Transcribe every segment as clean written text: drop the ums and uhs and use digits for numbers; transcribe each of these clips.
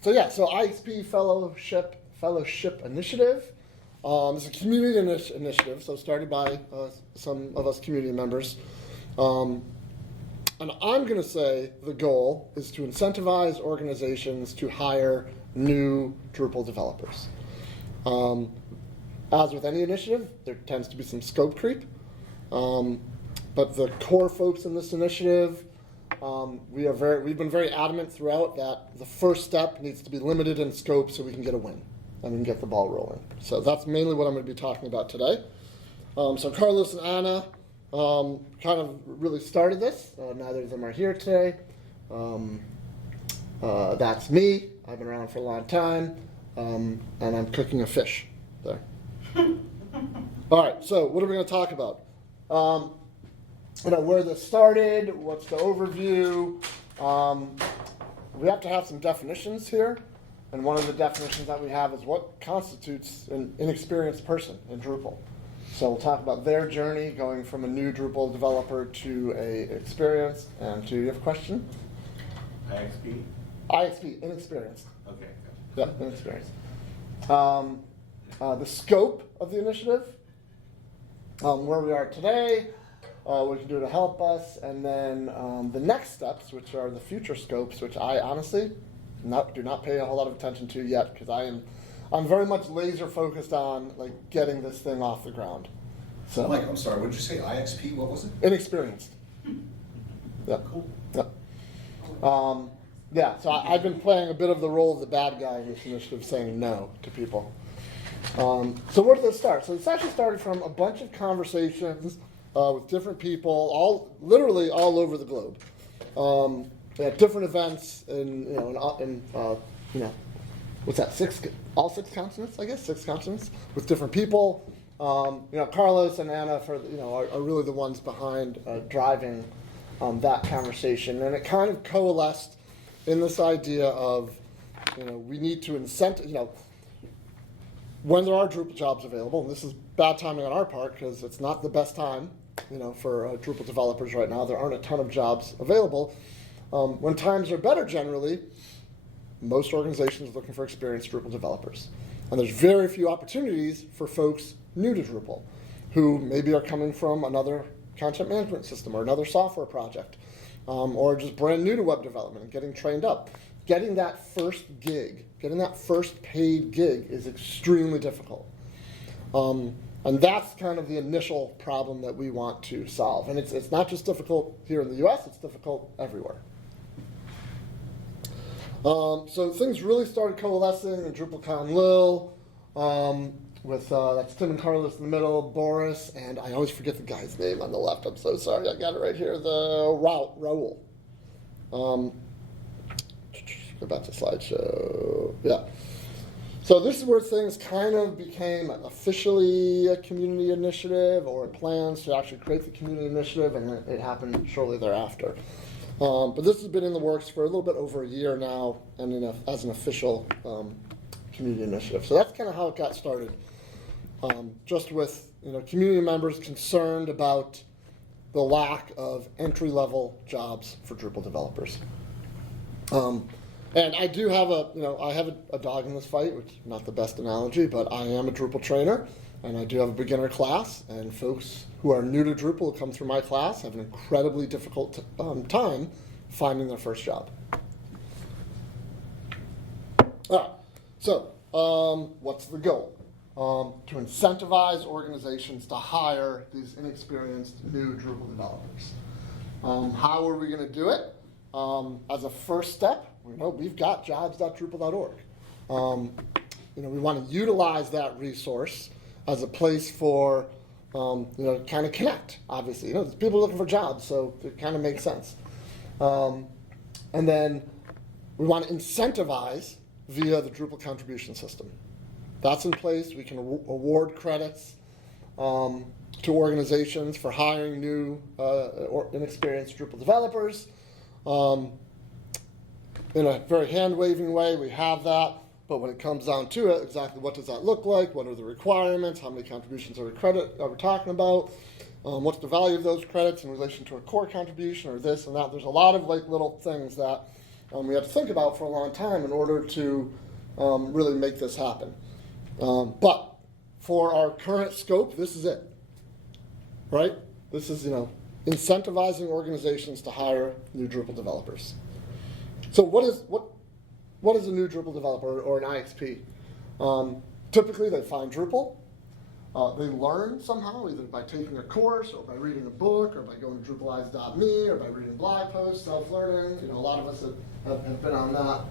So IXP Fellowship Initiative. It's a community initiative, so started by some of us community members. And I'm going to say the goal is to incentivize organizations to hire new Drupal developers. As with any initiative, there tends to be some scope creep. But the core folks in this initiative, we've been very adamant throughout that the first step needs to be limited in scope so we can get a win and we can get the ball rolling. So that's mainly what I'm going to be talking about today. So Carlos and Anna kind of really started this. Neither of them are here today. That's me. I've been around for a long time, and I'm cooking a fish there. All right, so what are we going to talk about? Where this started, what's the overview. We have to have some definitions here, and one of the definitions that we have is what constitutes an inexperienced person in Drupal. So we'll talk about their journey going from a new Drupal developer to a experienced. And do you have a question? IXP? IXP, inexperienced. Okay. Yeah, inexperienced. The scope of the initiative, where we are today, what we can do to help us, and then the next steps, which are the future scopes, which I honestly do not pay a whole lot of attention to yet, because I'm very much laser focused on getting this thing off the ground. So, Mike, I'm sorry, what did you say? IXP, what was it? Inexperienced. Yeah. Cool. Yeah. So I've been playing a bit of the role of the bad guy in this initiative, saying no to people. So where did this start? So this actually started from a bunch of conversations with different people, literally all over the globe, at different events what's that? All six continents, I guess, 6 continents with different people. Carlos and Anna are really the ones behind driving that conversation, and it kind of coalesced in this idea of we need to incentivize. When there are Drupal jobs available, and this is bad timing on our part because it's not the best time, for Drupal developers right now. There aren't a ton of jobs available. When times are better generally, most organizations are looking for experienced Drupal developers. And there's very few opportunities for folks new to Drupal who maybe are coming from another content management system or another software project, or just brand new to web development and getting trained up. Getting that first gig, getting that first paid gig is extremely difficult. And that's kind of the initial problem that we want to solve. And it's not just difficult here in the US, it's difficult everywhere. So things really started coalescing in DrupalCon Lille, with that's Tim and Carlos in the middle, Boris, and I always forget the guy's name on the left. I'm so sorry, I got it right here, Raul. Go back to slideshow. Yeah. So this is where things kind of became officially a community initiative, or plans to actually create the community initiative, and it happened shortly thereafter. But this has been in the works for a little bit over a year now, and as an official community initiative. So that's kind of how it got started. Just with community members concerned about the lack of entry-level jobs for Drupal developers. And I do have a dog in this fight, which is not the best analogy, but I am a Drupal trainer, and I do have a beginner class, and folks who are new to Drupal who come through my class have an incredibly difficult time finding their first job. All right, so what's the goal? To incentivize organizations to hire these inexperienced new Drupal developers. How are we going to do it? As a first step, we've got jobs.drupal.org. We want to utilize that resource as a place for, kind of connect, obviously. People are looking for jobs, so it kind of makes sense. And then we want to incentivize via the Drupal contribution system. That's in place. We can award credits to organizations for hiring new or inexperienced Drupal developers. In a very hand-waving way, we have that, but when it comes down to it, exactly what does that look like? What are the requirements? How many contributions are we talking about? What's the value of those credits in relation to a core contribution or this and that? There's a lot of little things that we had to think about for a long time in order to really make this happen. But for our current scope, this is it, right? This is, incentivizing organizations to hire new Drupal developers. So what is a new Drupal developer or an IXP? Typically, they find Drupal. They learn somehow, either by taking a course or by reading a book or by going to drupalize.me or by reading blog posts, self-learning. A lot of us have been on that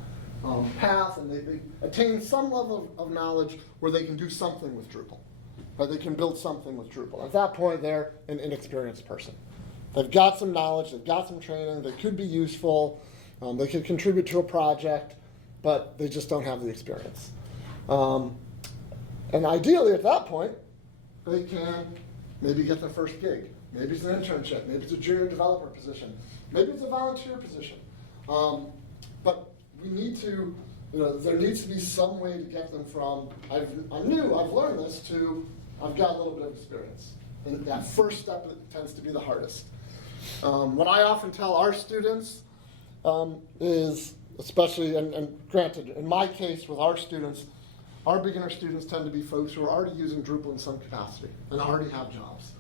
path, and they attain some level of knowledge where they can do something with Drupal. Right? They can build something with Drupal. At that point, they're an inexperienced person. They've got some knowledge, they've got some training, they could be useful, they could contribute to a project, but they just don't have the experience. And ideally, at that point, they can maybe get their first gig. Maybe it's an internship, maybe it's a junior developer position, maybe it's a volunteer position. But we need to, there needs to be some way to get them from, I'm new, I've learned this, to I've got a little bit of experience. And that first step tends to be the hardest. What I often tell our students is, especially, and granted, in my case with our students, our beginner students tend to be folks who are already using Drupal in some capacity and already have jobs.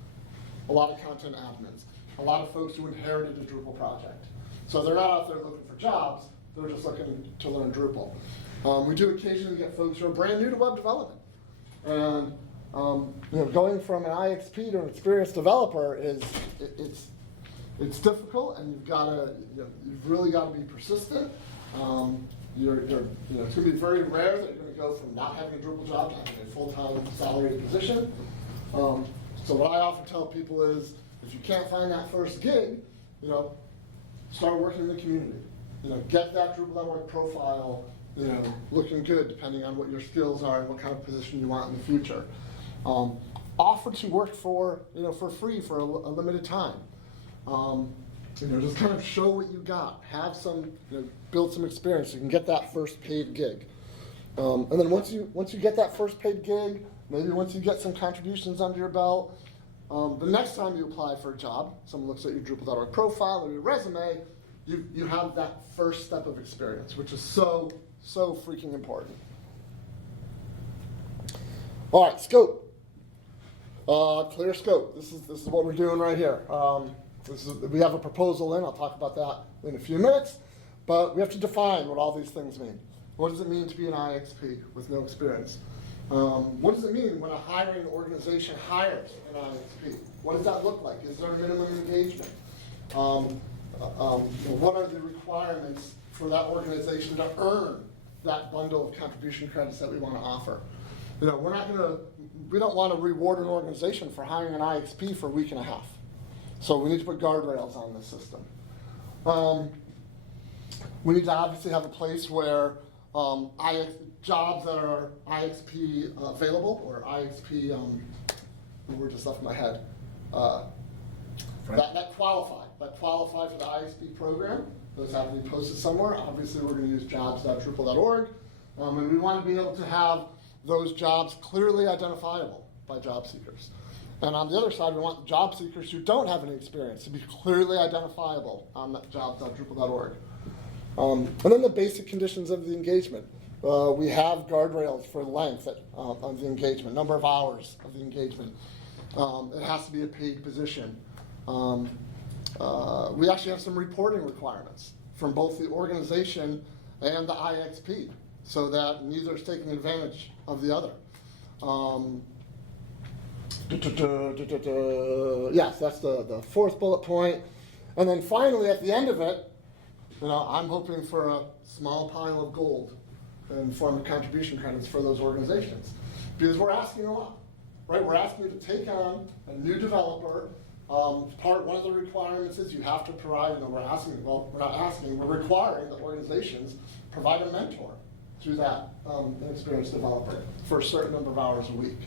A lot of content admins, a lot of folks who inherited a Drupal project. So they're not out there looking for jobs, they're just looking to learn Drupal. We do occasionally get folks who are brand new to web development. And going from an IXP to an experienced developer it's difficult, and you've really got to be persistent. It's going to be very rare that you're going to go from not having a Drupal job to having a full-time salaried position. So what I often tell people is, if you can't find that first gig, start working in the community. Get that Drupal.org profile, looking good depending on what your skills are and what kind of position you want in the future. Offer to work for free for a limited time. Just kind of show what you got. Have some, build some experience. You can get that first paid gig. And then once you get that first paid gig, maybe once you get some contributions under your belt, the next time you apply for a job, someone looks at your Drupal.org profile or your resume, you have that first step of experience, which is so freaking important. All right, scope. Clear scope. This is what we're doing right here. We have a proposal in. I'll talk about that in a few minutes. But we have to define what all these things mean. What does it mean to be an IXP with no experience? What does it mean when a hiring organization hires an IXP? What does that look like? Is there a minimum engagement? What are the requirements for that organization to earn that bundle of contribution credits that we want to offer? We don't want to reward an organization for hiring an IXP for a week and a half. So we need to put guardrails on the system. We need to obviously have a place where jobs that are IXP available, or IXP, the word just left my head, that qualify for the IXP program. Those have to be posted somewhere. Obviously, we're going to use jobs.drupal.org, and we want to be able to have those jobs clearly identifiable by job seekers. And on the other side, we want job seekers who don't have any experience to be clearly identifiable on that jobs.drupal.org. And then the basic conditions of the engagement. We have guardrails for length of the engagement, number of hours of the engagement. It has to be a paid position. We actually have some reporting requirements from both the organization and the IXP, so that neither is taking advantage of the other. Yes, that's the fourth bullet point. And then finally, at the end of it, I'm hoping for a small pile of gold in the form of contribution credits for those organizations. Because we're asking a lot, right? We're asking you to take on a new developer. One of the requirements is you have to provide, we're requiring that organizations provide a mentor to that inexperienced developer for a certain number of hours a week.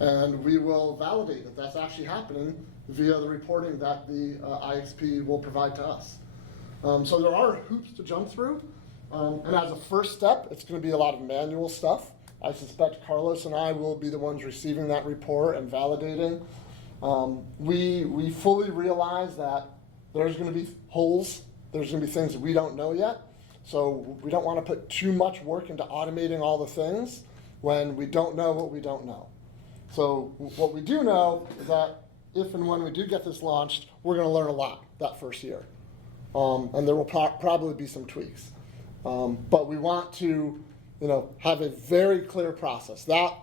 And we will validate that that's actually happening via the reporting that the IXP will provide to us. So there are hoops to jump through. And as a first step, it's going to be a lot of manual stuff. I suspect Carlos and I will be the ones receiving that report and validating. We fully realize that there's going to be holes. There's going to be things that we don't know yet. So we don't want to put too much work into automating all the things when we don't know what we don't know. So what we do know is that if and when we do get this launched, we're going to learn a lot that first year. And there will probably be some tweaks. But we want to, have a very clear process. That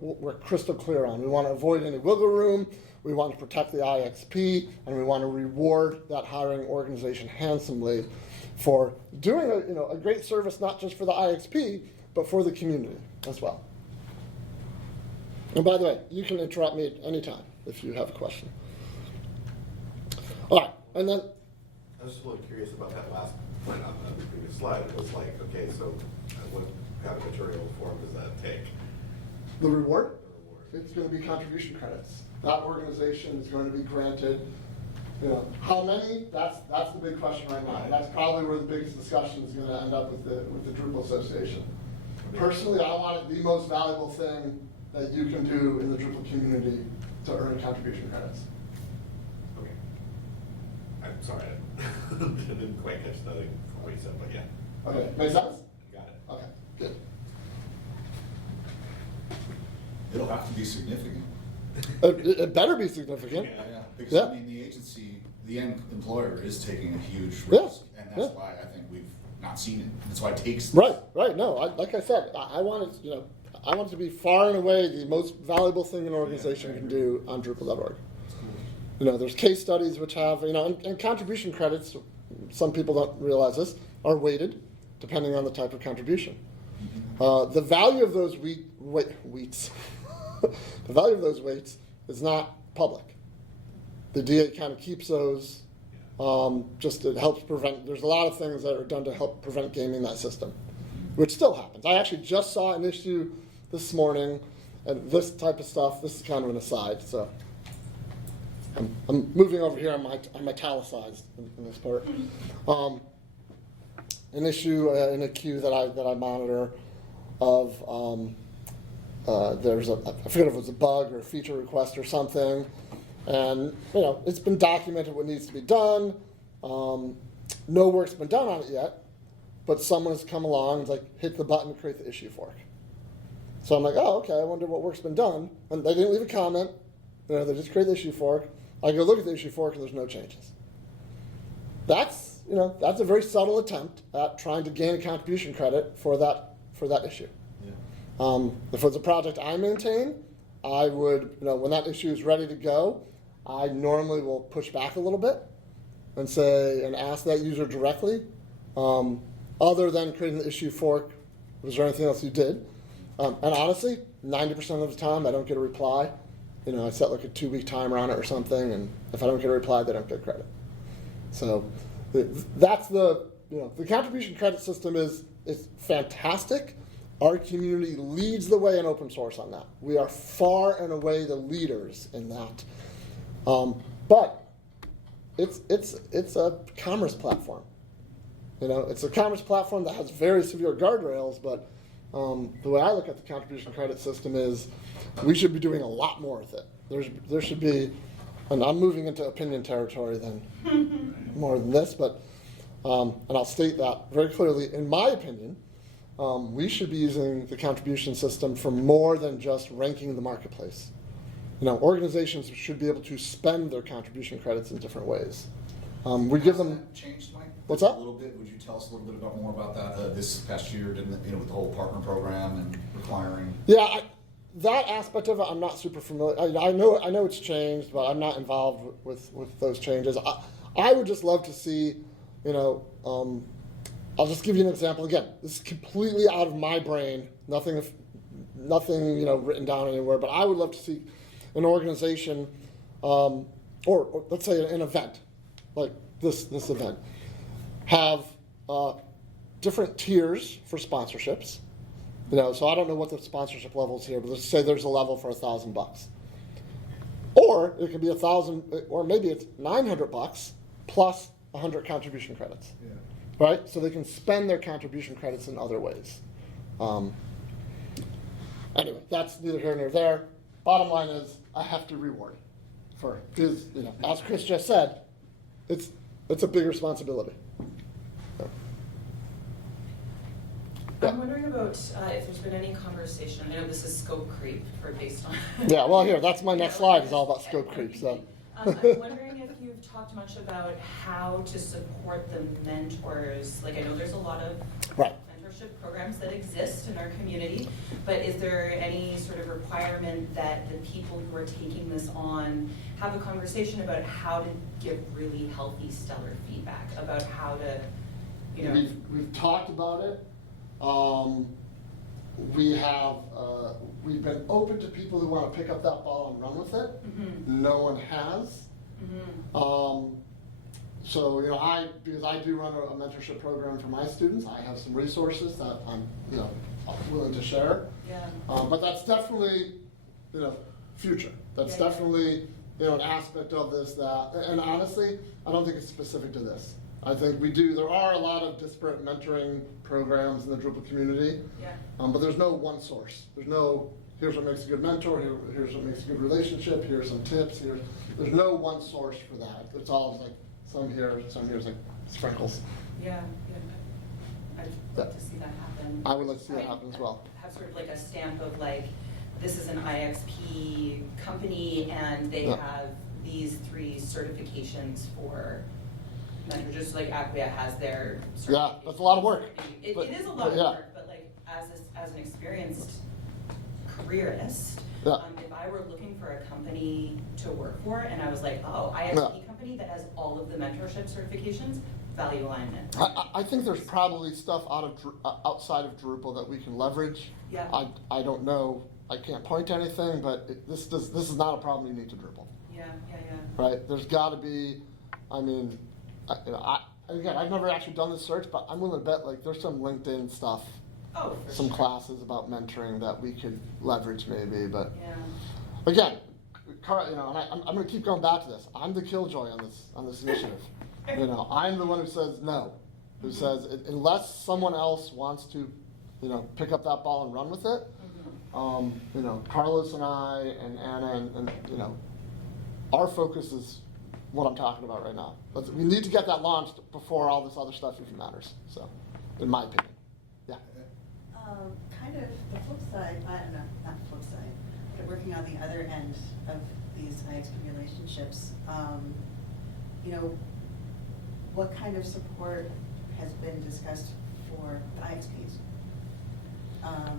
we're crystal clear on. We want to avoid any wiggle room. We want to protect the IXP, and we want to reward that hiring organization handsomely for doing a great service, not just for the IXP, but for the community as well. And by the way, you can interrupt me at any time if you have a question. All right, and then I was just a little curious about that last point on the previous slide. It was like, okay, so what kind of material form does that take? the reward, The reward. it's going to be contribution credits. That organization is going to be granted, how many? That's the big question right now. That's probably where the biggest discussion is going to end up with the Drupal Association. Personally, I want it the most valuable thing that you can do in the Drupal community to earn contribution credits. Okay. I'm sorry, I didn't quite catch the other what you said, but yeah. Okay, make sense? Got it. Okay, good. It'll have to be significant. It better be significant. Yeah, because Yeah. I mean, the agency, the end employer is taking a huge Yeah, risk, and that's yeah. why I think we've not seen it. That's why it takes. Right. No, like I said, I want it. I want it to be far and away the most valuable thing an organization can do on Drupal.org. There's case studies which have, and contribution credits. Some people don't realize this are weighted, depending on the type of contribution. The value of those weights, the value of those weights is not public. The DA kind of keeps those. Just it helps prevent. There's a lot of things that are done to help prevent gaming that system, which still happens. I actually just saw an issue this morning, and this type of stuff. This is kind of an aside, so I'm moving over here. I'm italicized in this part. An issue in a queue that I monitor of there's I forget if it was a bug or a feature request or something. And, it's been documented what needs to be done. No work's been done on it yet, but someone has come along and hit the button to create the issue fork. So I'm like, oh, okay, I wonder what work's been done. And they didn't leave a comment. They just created the issue fork. I go look at the issue fork and there's no changes. That's a very subtle attempt at trying to gain a contribution credit for that issue. Yeah. If it's a project I maintain, I would, when that issue is ready to go, I normally will push back a little bit and ask that user directly, other than creating the issue fork, was there anything else you did? And honestly, 90% of the time I don't get a reply. I set like a 2-week timer on it or something, and if I don't get a reply, they don't get credit. So that's the contribution credit system is fantastic. Our community leads the way in open source on that. We are far and away the leaders in that. But it's a commerce platform. It's a commerce platform that has very severe guardrails, but the way I look at the contribution credit system is we should be doing a lot more with it. There should be, and I'm moving into opinion territory then more than this, but and I'll state that very clearly. In my opinion, we should be using the contribution system for more than just ranking the marketplace. Organizations should be able to spend their contribution credits in different ways. We give them. Has that changed, Mike? What's that? A little bit. Would you tell us a little bit more about that this past year? With the whole partner program and requiring. Yeah, that aspect of it, I'm not super familiar. I know it's changed, but I'm not involved with those changes. I would just love to see, I'll just give you an example. Again, this is completely out of my brain. Nothing, written down anywhere. But I would love to see an organization, or let's say an event, like this event, have different tiers for sponsorships. So I don't know what the sponsorship level is here, but let's say there's a level for $1,000, or it could be 1,000, or maybe it's $900 plus 100 contribution credits. Yeah. Right? So they can spend their contribution credits in other ways. Anyway, that's neither here nor there. Bottom line is, I have to reward because, as Chris just said, it's a big responsibility. So. Yeah. I'm wondering about if there's been any conversation, I know this is scope creep based on. Yeah, well, here, that's my next slide, is all about scope creep, so. I'm wondering if you've talked much about how to support the mentors. Like, I know there's a lot of Right. mentorship programs that exist in our community, but is there any sort of requirement that the people who are taking this on have a conversation about how to give really healthy, stellar feedback about how to, you know? We've talked about it. We've been open to people who want to pick up that ball and run with it. Mm-hmm. No one has. Mm-hmm. So, because I do run a mentorship program for my students, I have some resources that I'm, willing to share. Yeah. But that's definitely, future. That's Yeah, yeah. definitely, an aspect of this that, and honestly, I don't think it's specific to this. I think there are a lot of disparate mentoring programs in the Drupal community. Yeah. But there's no one source. There's no, here's what makes a good mentor, here's what makes a good relationship, here's some tips, there's no one source for that. It's all like, some here's like sprinkles. Yeah, yeah. I'd like to see that happen. I would like to see that happen as well. Have sort of like a stamp of like, this is an IXP company and they Yeah. have these 3 certifications for mentors, just like Acquia has their certifications. Yeah, that's a lot of work. It But- is a lot but of yeah. work, but like as an experienced careerist, Yeah. if I were looking for a company to work for and I was like, oh, IXP company that has all of the mentorship certifications, value alignment. I think there's probably stuff outside of Drupal that we can leverage. Yeah. I don't know, I can't point to anything, but this is not a problem unique to Drupal, Yeah, yeah, yeah. right? There's gotta be, again, I've never actually done this search, but I'm willing to bet like there's some LinkedIn stuff, Oh, for some sure. classes about mentoring that we could leverage maybe, but Yeah. again, and I'm gonna keep going back to this. I'm the killjoy on this initiative. I'm the one who says no, who says unless someone else wants to, pick up that ball and run with it. Carlos and I and Anna and our focus is what I'm talking about right now. We need to get that launched before all this other stuff even matters. So, in my opinion, yeah. Kind of the flip side, not flip side, but working on the other end of these IXP relationships, what kind of support has been discussed for the IXPs?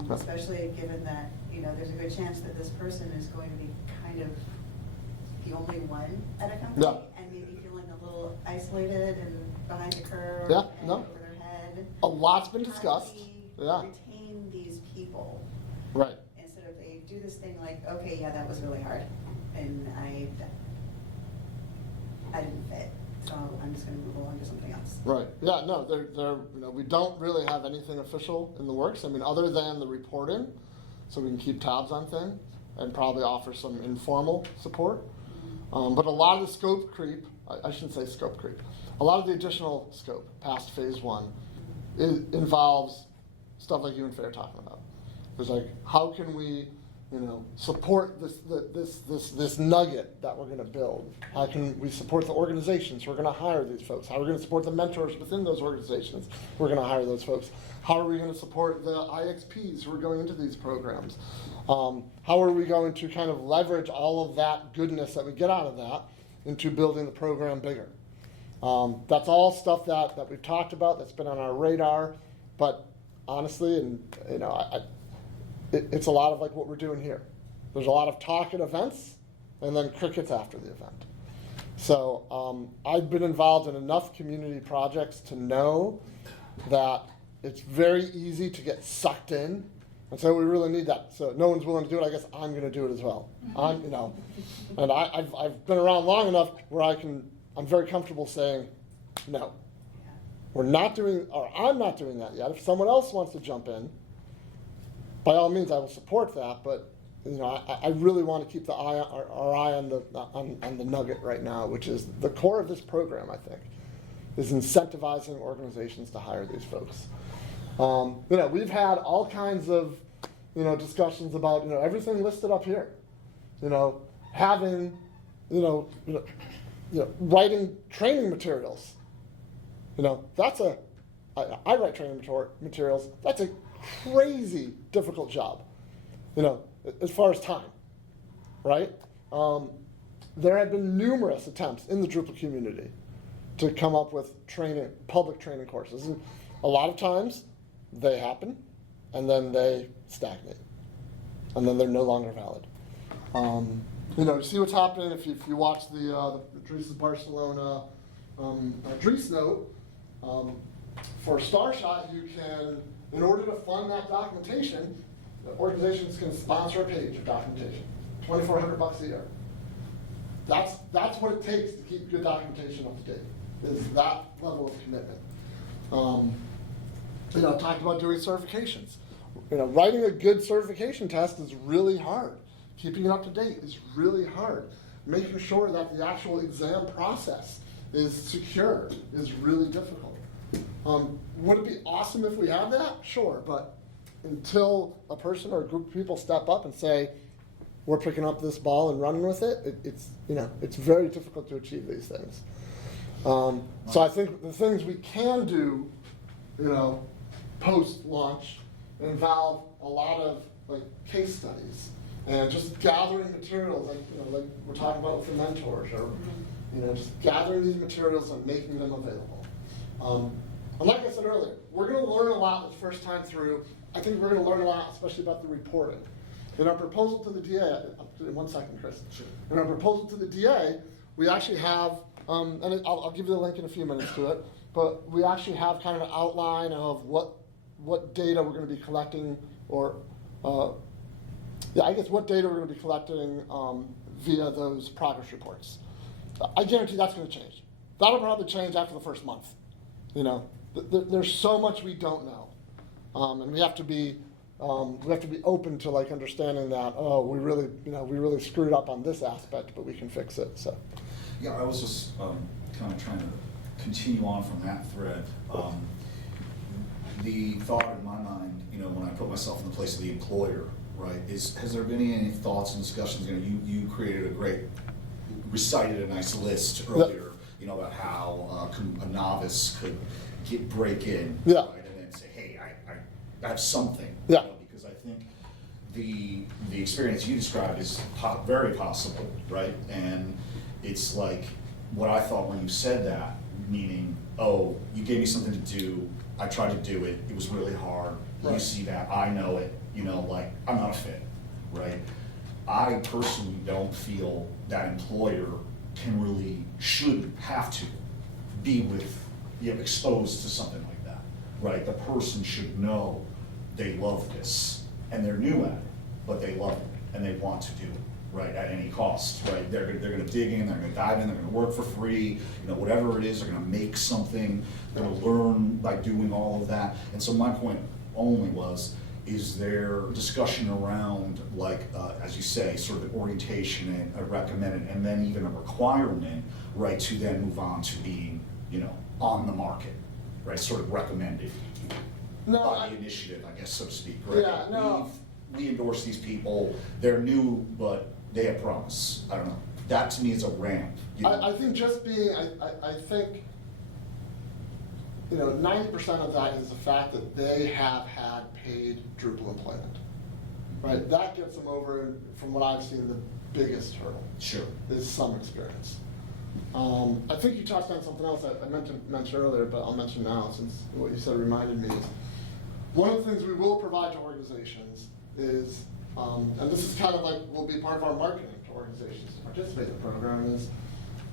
Especially given that, there's a good chance that this person is going to be kind of the only one at a company. Yeah. And maybe feeling a little isolated and behind a curve. Yeah, and no. over their head. A lot's been How do discussed. we Yeah. retain these people Right. instead of they do this thing like, okay, yeah, that was really hard, and I didn't fit, so I'm just gonna move along to something else. Right. Yeah. No. We don't really have anything official in the works. Other than the reporting, so we can keep tabs on things and probably offer some informal support. But a lot of the scope creep, I shouldn't say scope creep, a lot of the additional scope past phase 1 involves stuff like you and Faye are talking about. It's like, how can we, support this nugget that we're going to build? How can we support the organizations who are going to hire these folks? How are we going to support the mentors within those organizations who are going to hire those folks? How are we going to support the IXPs who are going into these programs? How are we going to kind of leverage all of that goodness that we get out of that into building the program bigger? That's all stuff that we've talked about, that's been on our radar, but honestly, it's a lot of like what we're doing here. There's a lot of talk at events, and then crickets after the event. So I've been involved in enough community projects to know that it's very easy to get sucked in, and so we really need that. So no one's willing to do it. I guess I'm going to do it as well. And I've been around long enough where I'm very comfortable saying no. We're not doing, or I'm not doing that yet. If someone else wants to jump in, by all means, I will support that. But I really want to keep our eye on the nugget right now, which is the core of this program. I think is incentivizing organizations to hire these folks. We've had all kinds of discussions about everything listed up here. Having writing training materials. I write training materials. That's a crazy difficult job, you know, as far as time, right? There have been numerous attempts in the Drupal community to come up with training, public training courses. And a lot of times they happen and then they stagnate and then they're no longer valid. You know, you see what's happening if you watch the Dries Barcelona Dries note. For Starshot, you can, in order to fund that documentation, organizations can sponsor a page of documentation, $2,400 a year. That's what it takes to keep good documentation up to date, is that level of commitment. You know, talked about doing certifications. You know, writing a good certification test is really hard. Keeping it up to date is really hard. Making sure that the actual exam process is secure is really difficult. Would it be awesome if we had that? Sure, but until a person or a group of people step up and say, we're picking up this ball and running with it, it's, you know, it's very difficult to achieve these things. So I think the things we can do, you know, post-launch involve a lot of like case studies and just gathering materials, like, you know, like we're talking about with the mentors, or, you know, just gathering these materials and making them available. And like I said earlier, we're going to learn a lot the first time through. I think we're going to learn a lot, especially about the reporting. In our proposal to the DA, in 1 second, Chris. Sure. In our proposal to the DA, we actually have, and I'll give you the link in a few minutes to it, but we actually have kind of an outline of what data we're going to be collecting, or I guess what data we're going to be collecting via those progress reports. I guarantee that's going to change. That'll probably change after the first month. You know, there's so much we don't know, and we have to be open to like understanding that, oh, we really screwed up on this aspect, but we can fix it. So. Yeah, I was just kind of trying to continue on from that thread. The thought in my mind, you know, when I put myself in the place of the employer, right, has there been any thoughts and discussions? You know, you recited a nice list earlier, you know, about how a novice could break in, yeah, right, and then say, hey, I have something, yeah, you know, because I think the experience you described is very possible, right? And it's like what I thought when you said that, meaning, oh, you gave me something to do, I tried to do it, it was really hard, right. You see that, I know it, you know, like, I'm not a fit, right? I personally don't feel that employer should have to be exposed to something like that, right? The person should know they love this, and they're new at it, but they love it, and they want to do it, right, at any cost, right? They're gonna dig in, they're gonna dive in, they're gonna work for free, you know, whatever it is, they're gonna make something, they're gonna learn by doing all of that. And so my point only was, is there discussion around, like, as you say, sort of orientation and a recommended, and then even a requirement, right, to then move on to being, you know, on the market, right, sort of recommended by the initiative, I guess, so to speak, right? Yeah, no. We endorse these people, they're new, but they have promise. I don't know. That to me is a ramp. You know? I think just being, I think, you know, 90% of that is the fact that they have had paid Drupal employment, right? That gets them over, from what I've seen, the biggest hurdle. Sure. Is some experience. I think you touched on something else I meant to mention earlier, but I'll mention now since what you said reminded me. Is one of the things we will provide to organizations is, and this is kind of like, will be part of our marketing to organizations to participate in the program, is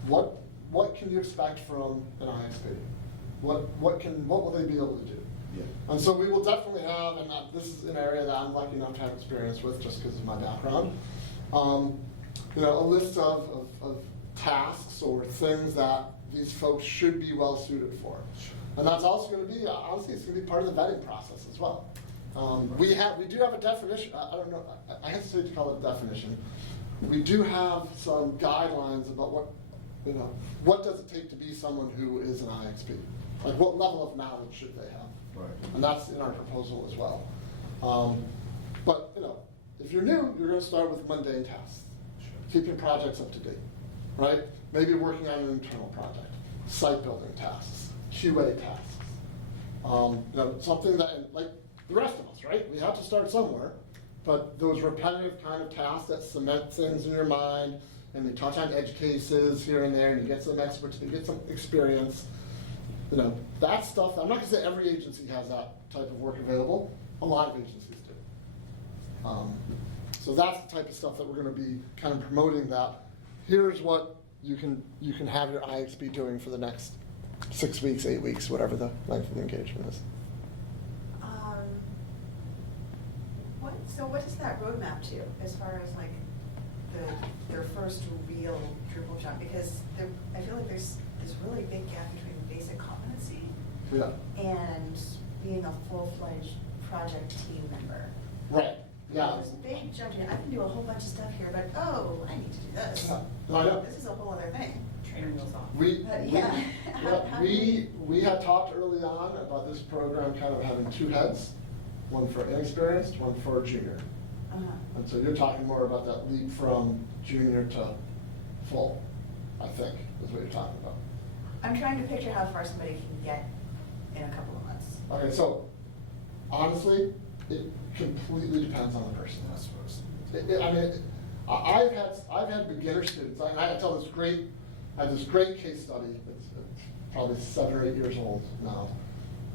what can you expect from an IXP? What will they be able to do? Yeah. And so we will definitely have, and this is an area that I'm lucky enough to have experience with just because of my background, you know, a list of tasks or things that these folks should be well suited for. Sure. And that's also going to be, honestly, it's going to be part of the vetting process as well. We do have a definition. I don't know. I hesitate to call it a definition. We do have some guidelines about what does it take to be someone who is an IXP? Like, what level of knowledge should they have? Right. And that's in our proposal as well. But you know, if you're new, you're going to start with mundane tasks. Sure. Keeping projects up to date, right? Maybe working on an internal project, site building tasks, QA tasks. You know, something that, like, the rest of us, right? We have to start somewhere. But those repetitive kind of tasks that cement things in your mind, and they touch on edge cases here and there, and you get some experts, you get some experience. You know, that stuff, I'm not gonna say every agency has that type of work available. A lot of agencies do. So that's the type of stuff that we're gonna be kind of promoting, that here's what you can have your IXP doing for the next 6 weeks, 8 weeks, whatever the length of the engagement is. So what is that roadmap to, as far as like their first real Drupal job? Because I feel like there's this really big gap between basic competency Yeah. and being a full-fledged project team member. Right. Yeah. There's a big jump in. I can do a whole bunch of stuff here, but I need to do this. Yeah. No, I know. This is a whole other thing. Trainer wheels off. We Yeah. had talked early on about this program kind of having two heads, one for inexperienced, one for junior. Uh-huh. And so you're talking more about that leap from junior to full, I think, is what you're talking about. I'm trying to picture how far somebody can get in a couple of months. Okay, so honestly, it completely depends on the person. That's what I was I mean, I've had beginner students. I have this great case study. It's probably 7 or 8 years old now,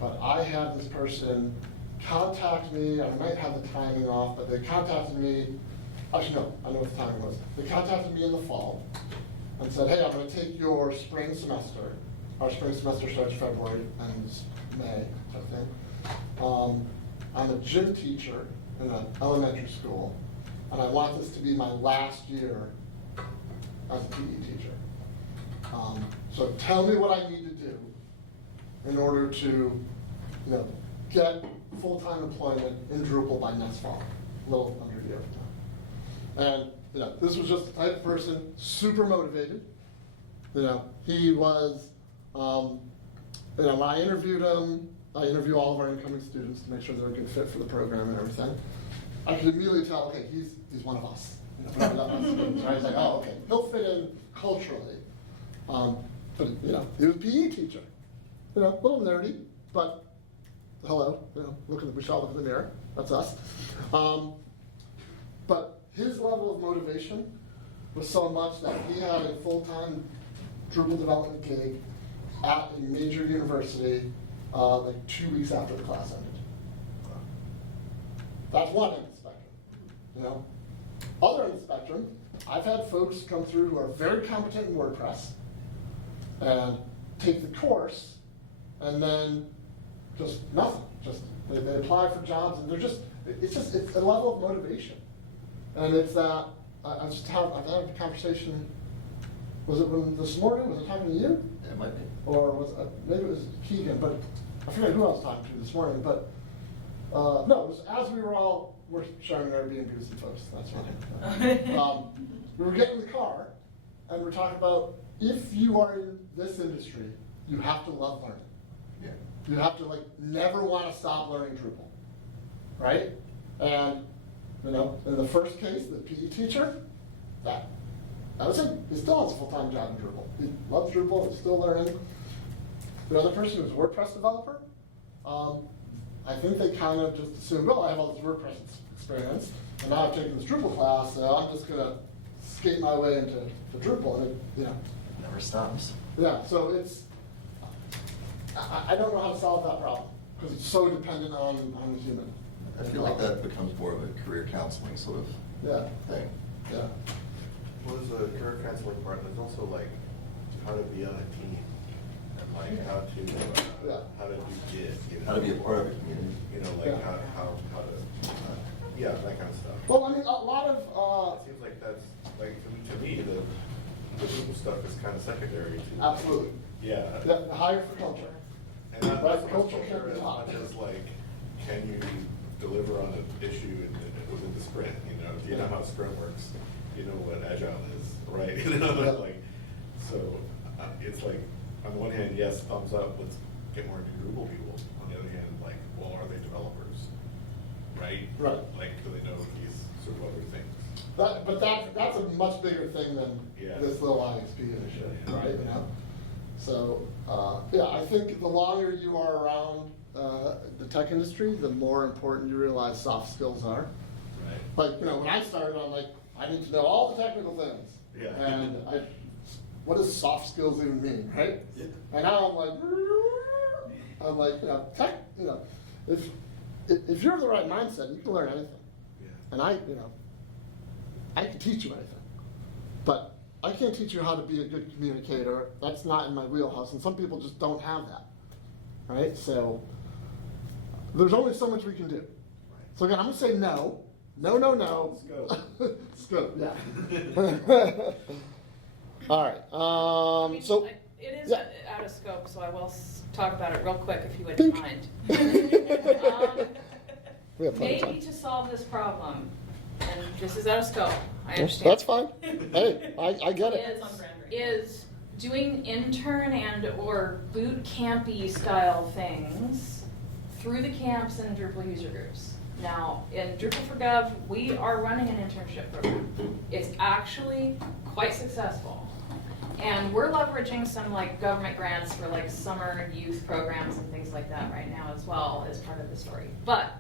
but I had this person contact me. I might have the timing off, but they contacted me. Actually, no, I know what the timing was. They contacted me in the fall and said, "Hey, I'm going to take your spring semester. Our spring semester starts February and ends May, I think. I'm a gym teacher in an elementary school, and I want this to be my last year as a PE teacher. So tell me what I need to do in order to, get full-time employment in Drupal by next fall, a little under a year from now." And this was just the type of person, super motivated. He was, when I interviewed him, I interview all of our incoming students to make sure they're a good fit for the program and everything. I could immediately tell, okay, he's one of us. Whatever that means. I was like, oh, okay, he'll fit in culturally. But he was a PE teacher. A little nerdy, but hello, we shall look in the mirror. That's us. But his level of motivation was so much that he had a full-time Drupal development gig at a major university like 2 weeks after the class ended. That's one end of the spectrum. Other end of the spectrum, I've had folks come through who are very competent in WordPress and take the course and then just nothing. They apply for jobs and it's a level of motivation. And it's that, I've had a conversation, was it this morning, was it talking to you? It might be. Or maybe it was Keegan, but I forget who I was talking to this morning, but no, it was as we were sharing Airbnbs and folks, that's right. We were getting in the car and we're talking about, if you are in this industry, you have to love learning. Yeah. You have to never want to stop learning Drupal, right? And in the first case, the PE teacher, that was him. He still has a full-time job in Drupal. He loves Drupal, he's still learning. The other person who's a WordPress developer, I think they kind of just assumed, well, I have all this WordPress experience, and now I've taken this Drupal class, so I'm just gonna skate my way into Drupal, and It never stops. yeah, so I don't know how to solve that problem, because it's so dependent on the human. I feel like that becomes more of a career counseling sort of Yeah, thing. yeah. Well, there's a career counseling part, there's also how to be on a team, and how to do Git. How to be a part of a community. Yeah. how to, yeah, that kind of stuff. Well, I mean, a lot of, It seems like that's, to me, the Drupal stuff is kind of secondary to. absolutely. Yeah. Yeah, hire for culture. And not Right, so much culture culture can't be as taught. much as can you deliver on an issue within the sprint, Do you know how Scrum works? Do you know what Agile is, right? So it's on the one hand, yes, thumbs up, let's get more into Drupal people. On the other hand, well, are they developers, right? Right. Do they know these sort of other things? But that's a much bigger thing than Yeah. this little IXP initiative, Yeah. right? So, I think the longer you are around the tech industry, the more important you realize soft skills are. Right. Like, when I started, I'm like, I need to know all the technical things. Yeah. And what does soft skills even mean, right? Yeah. And now I'm like, tech, if you're the right mindset, you can learn anything. Yeah. And I can teach you anything. But I can't teach you how to be a good communicator. That's not in my wheelhouse. And some people just don't have that, right? So there's only so much we can do. Right. So again, I'm gonna say no. No, no, no. Let's go. Let's go, yeah. All right, so. It is yeah. out of scope, so I will talk about it real quick if you Pink. wouldn't mind. We have plenty of Maybe time. to solve this problem, and this is out of scope, I Yes, understand. that's fine. Hey, I get it. It's on brand right now. Is doing intern and or boot campy style things through the camps and Drupal user groups. Now, in Drupal for Gov, we are running an internship program. It's actually quite successful. And we're leveraging some like government grants for like summer youth programs and things like that right now as well as part of the story. But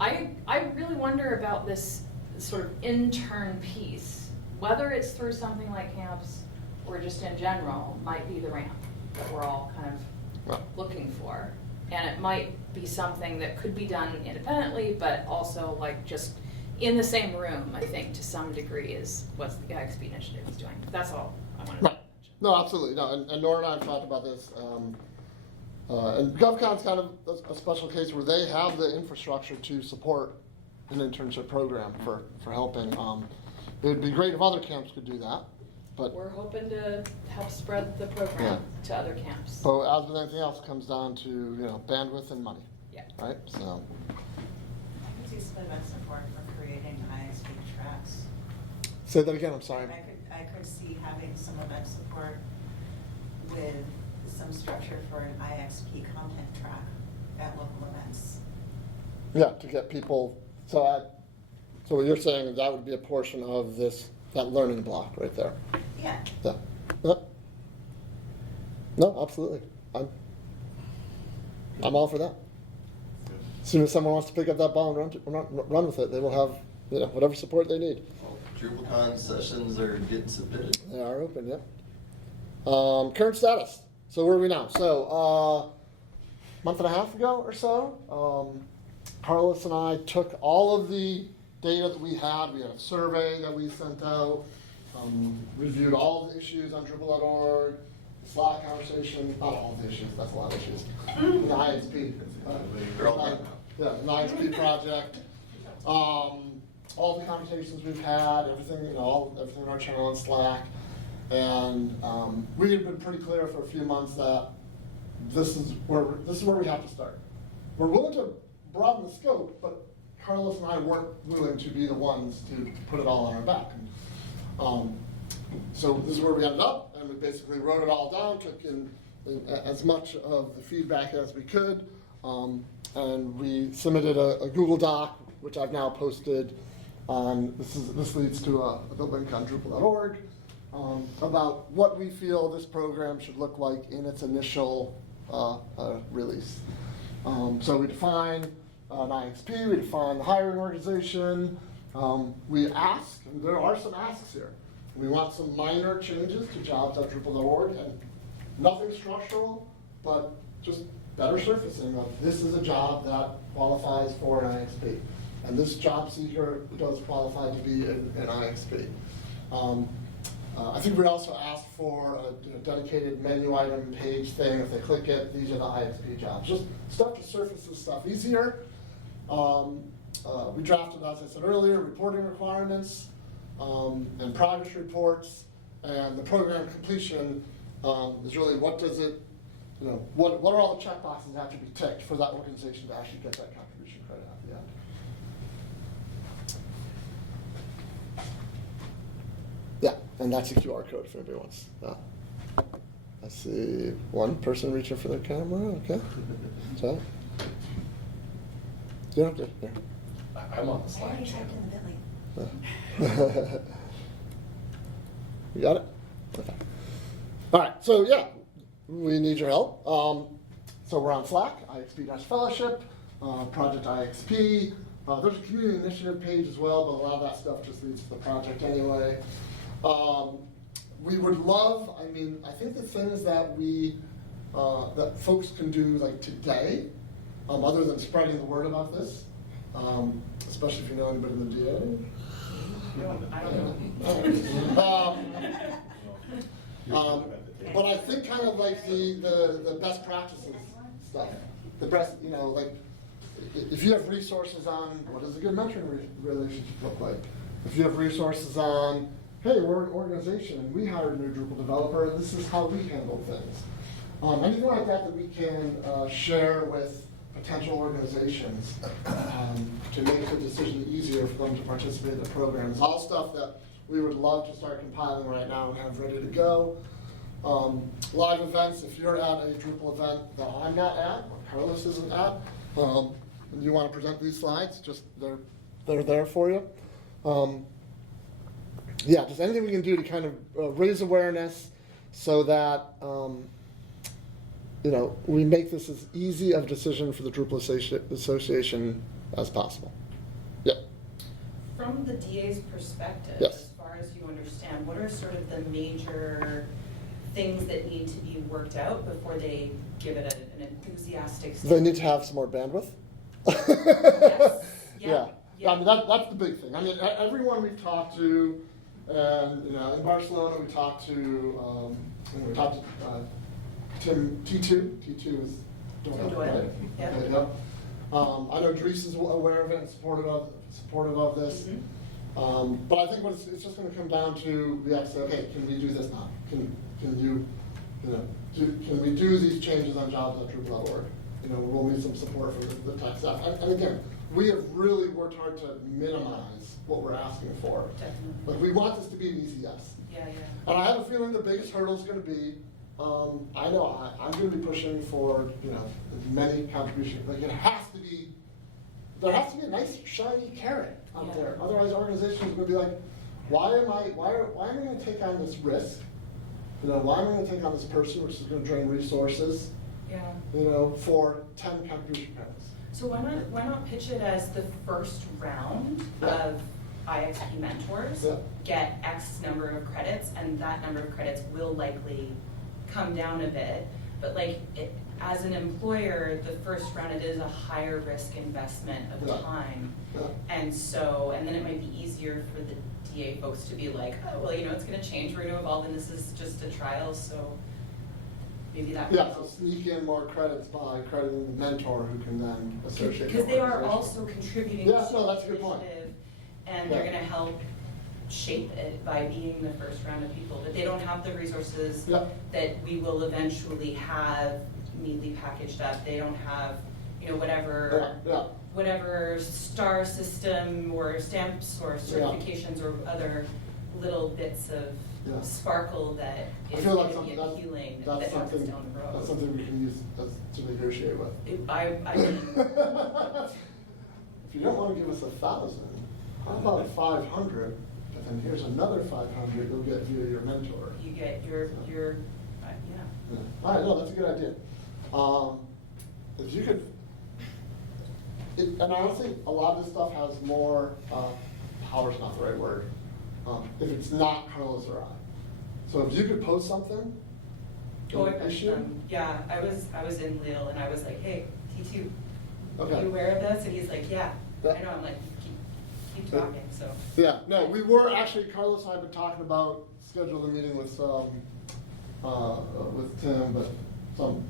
I really wonder about this sort of intern piece, whether it's through something like camps or just in general, might be the ramp that we're all kind of Well. looking for. And it might be something that could be done independently, but also like just in the same room, I think, to some degree is what the IXP initiative is doing. That's all I wanted to Right. mention. No, absolutely, no, and Nora and I have talked about this, and GovCon's kind of a special case where they have the infrastructure to support an internship program for helping. It would be great if other camps could do that, but, We're hoping to help spread the program Yeah. to other camps. but as with anything else, it comes down to, bandwidth and money, Yeah. right, so. I could see some event support for creating IXP tracks. Say that again, I'm sorry. I could see having some event support with some structure for an IXP content track at local events. Yeah, to get people, so what you're saying is that would be a portion of that learning block right there. Yeah. Yeah. Yeah. No, absolutely. I'm all for that. As soon as someone wants to pick up that ball and run with it, they will have whatever support they need. DrupalCon sessions are getting submitted. They are open, yep. Current status. So where are we now? So month and a half ago or so, Carlos and I took all of the data that we had. We had a survey that we sent out, reviewed all of the issues on Drupal.org, Slack conversation, not all of the issues, that's a lot of issues. The IXP. They're all done Yeah, the IXP project. All the conversations we've had, everything, everything in our channel on Slack. And we had been pretty clear for a few months that this is where we have to start. We're willing to broaden the scope, but Carlos and I weren't willing to be the ones to put it all on our back. So this is where we ended up, and we basically wrote it all down, took in as much of the feedback as we could, and we submitted a Google Doc, which I've now posted on. This leads to the link on Drupal.org about what we feel this program should look like in its initial release. So we define an IXP, we define the hiring organization. We ask, and there are some asks here. We want some minor changes to jobs.drupal.org, and nothing structural, but just better surfacing of this is a job that qualifies for an IXP. And this job seeker does qualify to be an IXP. I think we also asked for a dedicated menu item page thing. If they click it, these are the IXP jobs. Just stuff to surface this stuff easier. We drafted, as I said earlier, reporting requirements and progress reports. And the program completion is really what does it, what are all the checkboxes that have to be ticked for that organization to actually get that contribution credit at the end. Yeah, and that's a QR code if anybody wants. I see one person reaching for their camera. Okay. So, yeah, okay. Here. I'm on the I Slack already typed channel. in the Bitly. You got it? Okay. All right, so yeah, we need your help. So we're on Slack, IXP-Fellowship, Project IXP. There's a community initiative page as well, but a lot of that stuff just leads to the project anyway. We would love, I mean, I think the things that that folks can do like today, other than spreading the word about this, especially if you know anybody in the DA. I don't know. But I think kind of like the best practices stuff, the best, you know, like if you have resources on what does a good mentoring relationship look like, if you have resources on, hey, we're an organization and we hired a new Drupal developer, this is how we handle things. Anything like that we can share with potential organizations to make the decision easier for them to participate in the programs. All stuff that we would love to start compiling right now and have ready to go. Live events, if you're at a Drupal event that I'm not at, or Carlos isn't at, and you want to present these slides, just they're there for you. Yeah, just anything we can do to kind of raise awareness so that you know, we make this as easy of a decision for the Drupal Association as possible. Yep. From the DA's perspective, Yes. as far as you understand, what are sort of the major things that need to be worked out before they give it an enthusiastic They need to have some more bandwidth. Yes. Yeah. Yeah. I mean, that's the big thing. I mean, everyone we've talked to, and you know, in Barcelona we talked to Tim T2. T2 is Doyle, right? yeah. Okay, yep. I know Dries is aware of it and supportive of this. Mhm. But I think it's just going to come down to we have to say, okay, can we do this now? Can we do these changes on jobs.drupal.org? You know, we'll need some support from the tech staff. And again, we have really worked hard to minimize what we're asking for. Definitely. Like we want this to be an easy yes. Yeah, yeah. And I have a feeling the biggest hurdle is going to be, I know I'm going to be pushing for, you know, as many contributions. Like it has to be, there has to be a nice shiny carrot out Yeah. there. Otherwise, organizations are going to be like, why am I going to take on this risk? You know, why am I going to take on this person, which is going to drain resources? Yeah. You know, for 10 contribution credits. So why not pitch it as the first round Yeah. of IXP mentors, Yeah. get X number of credits, and that number of credits will likely come down a bit. But like, as an employer, the first round, it is a higher risk investment of Yeah. time. Yeah. And then it might be easier for the DA folks to be like, oh, well, you know, it's gonna change, we're gonna evolve, and this is just a trial, so maybe that would Yeah, so help. sneak in more credits by crediting the mentor who can then associate. Because the they are organization. also contributing Yeah, to no, that's a the good point. initiative, and they're Yeah. gonna help shape it by being the first round of people, but they don't have the resources Yeah. that we will eventually have neatly packaged up. They don't have, you know, whatever star system or stamps or certifications or other little bits of Yeah. sparkle that I is feel like going to be something, appealing that's that helps us something, down the road. that's something we can use to negotiate with. I mean, If you don't want to give us 1,000, how about 500? But then here's another 500 you'll get via your mentor. you get your yeah. Yeah. All right, no, that's a good idea. If you could, and honestly, a lot of this stuff has more, power's not the right word, if it's not Carlos or I. So if you could post something, Oh, an issue, yeah, I was in Lille and I was like, hey, T2, Okay. are you aware of this? And he's like, yeah. Yeah. I know, I'm like, keep talking, so. yeah, no, we were actually, Carlos and I have been talking about scheduling a meeting with Tim, but some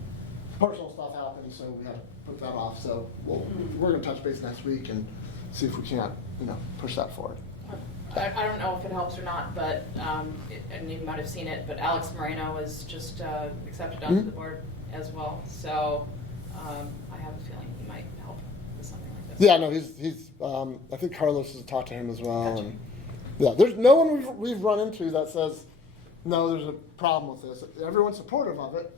personal stuff happened, so we had to put that off. So we're gonna touch base next week and see if we can't, you know, push that forward. I don't know if it helps or not, but, and you might have seen it, but Alex Moreno was just accepted onto the board as well. So I have a feeling he might help with something like this. Yeah, no, he's. I think Carlos has talked to him as well, Gotcha. and yeah, there's no one we've run into that says no, there's a problem with this. Everyone's supportive of it.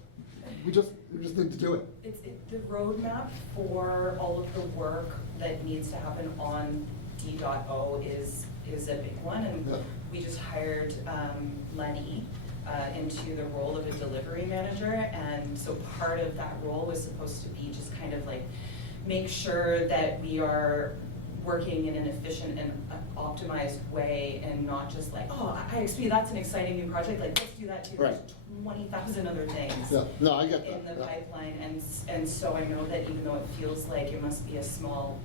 We just need to do it. It's the roadmap for all of the work that needs to happen on D.O is a big one, and Yeah. we just hired Lenny into the role of a delivery manager, and so part of that role was supposed to be just kind of like make sure that we are working in an efficient and optimized way, and not just like, oh, IXP, that's an exciting new project, like let's do that too. Right. There's 20,000 other things Yeah, no, I get in that. the yeah. pipeline, and so I know that even though it feels like it must be a small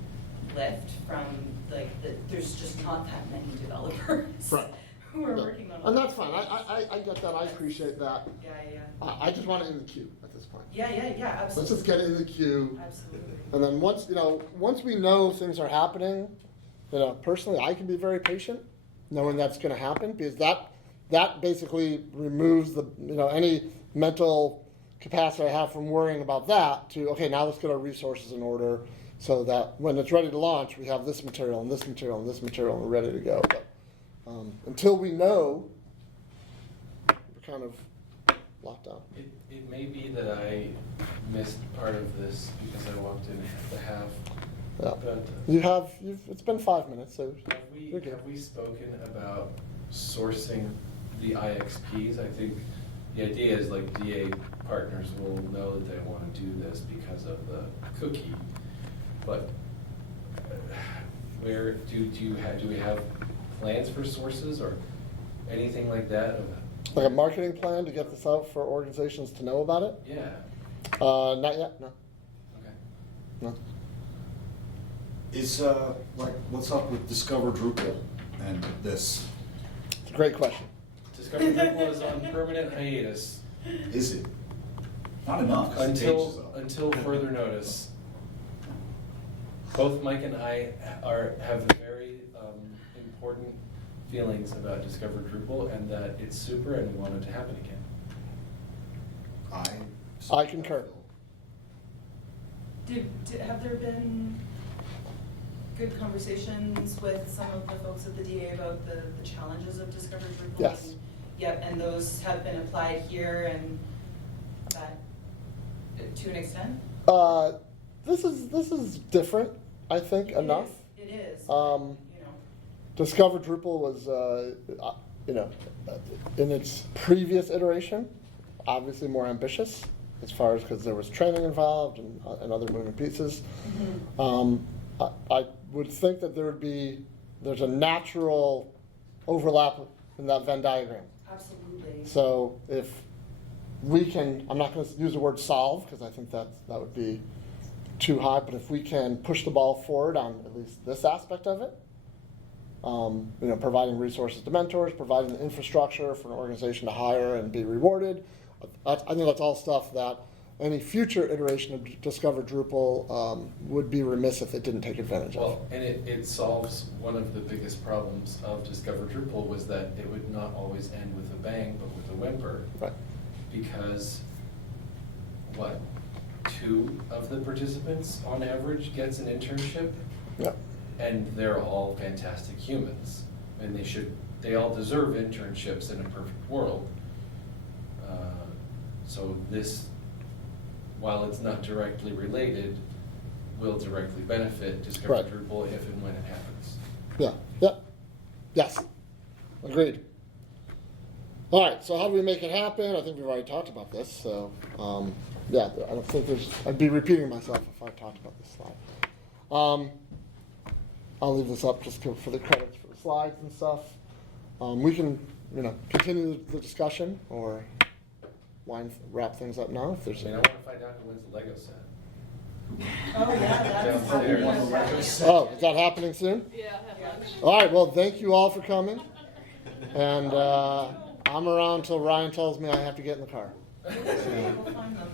lift from like there's just not that many developers Right. who are No. working on. And that's fine, I get that, I appreciate that. Yeah. I just want it in the queue at this point. Yeah, absolutely. Let's just get it in the queue. Absolutely. And then once we know things are happening, personally, I can be very patient, knowing that's gonna happen, because that basically removes the, any mental capacity I have from worrying about that to, okay, now let's get our resources in order so that when it's ready to launch, we have this material and this material and this material and we're ready to go. But until we know, we're kind of locked down. It may be that I missed part of this because I walked in at the half. Yeah. But It's been 5 minutes, so have we spoken about sourcing the IXPs? I think the idea is like DA partners will know that they want to do this because of the cookie, but where do we have plans for sources or anything like that? like a marketing plan to get this out for organizations to know about it? Yeah. Not yet, no. Okay. No. Is, what's up with Discover Drupal and this? It's a great question. Discover Drupal is on permanent hiatus Is it? Not enough, 'cause the page is up. until further notice. Both Mike and I have very important feelings about Discover Drupal and that it's super and we want it to happen again. I concur. Have there been good conversations with some of the folks at the DA about the challenges of Discover Drupal? Yes. Yep, and those have been applied here and that, to an extent? This is different, I think, enough. It is, Discover Drupal was, in its previous iteration, obviously more ambitious as far as because there was training involved and other moving pieces. I would think that there's a natural overlap in that Venn diagram. Absolutely. So if we can, I'm not going to use the word solve because I think that would be too high, but if we can push the ball forward on at least this aspect of it, providing resources to mentors, providing the infrastructure for an organization to hire and be rewarded, I think that's all stuff that any future iteration of Discover Drupal would be remiss if it didn't take advantage of. Well, and it solves one of the biggest problems of Discover Drupal was that it would not always end with a bang, but with a whimper. Right. Because, 2 of the participants on average gets an internship? Yeah. And they're all fantastic humans. And they all deserve internships in a perfect world. So this, while it's not directly related, will directly benefit Discover Right. Drupal if and when it happens. Yeah. Yes. Agreed. All right, so how do we make it happen? I think we've already talked about this, so I don't think I'd be repeating myself if I talked about this slide. I'll leave this up just for the credits for the slides and stuff. We can, continue the discussion or wrap things up now if there's I any. want to find out who wins the Lego set. Oh, yeah, that's. Downstairs. Oh, is that happening soon? Yeah, have lunch. All right, well, thank you all for coming. And I'm around till Ryan tells me I have to get in the car. We'll find them.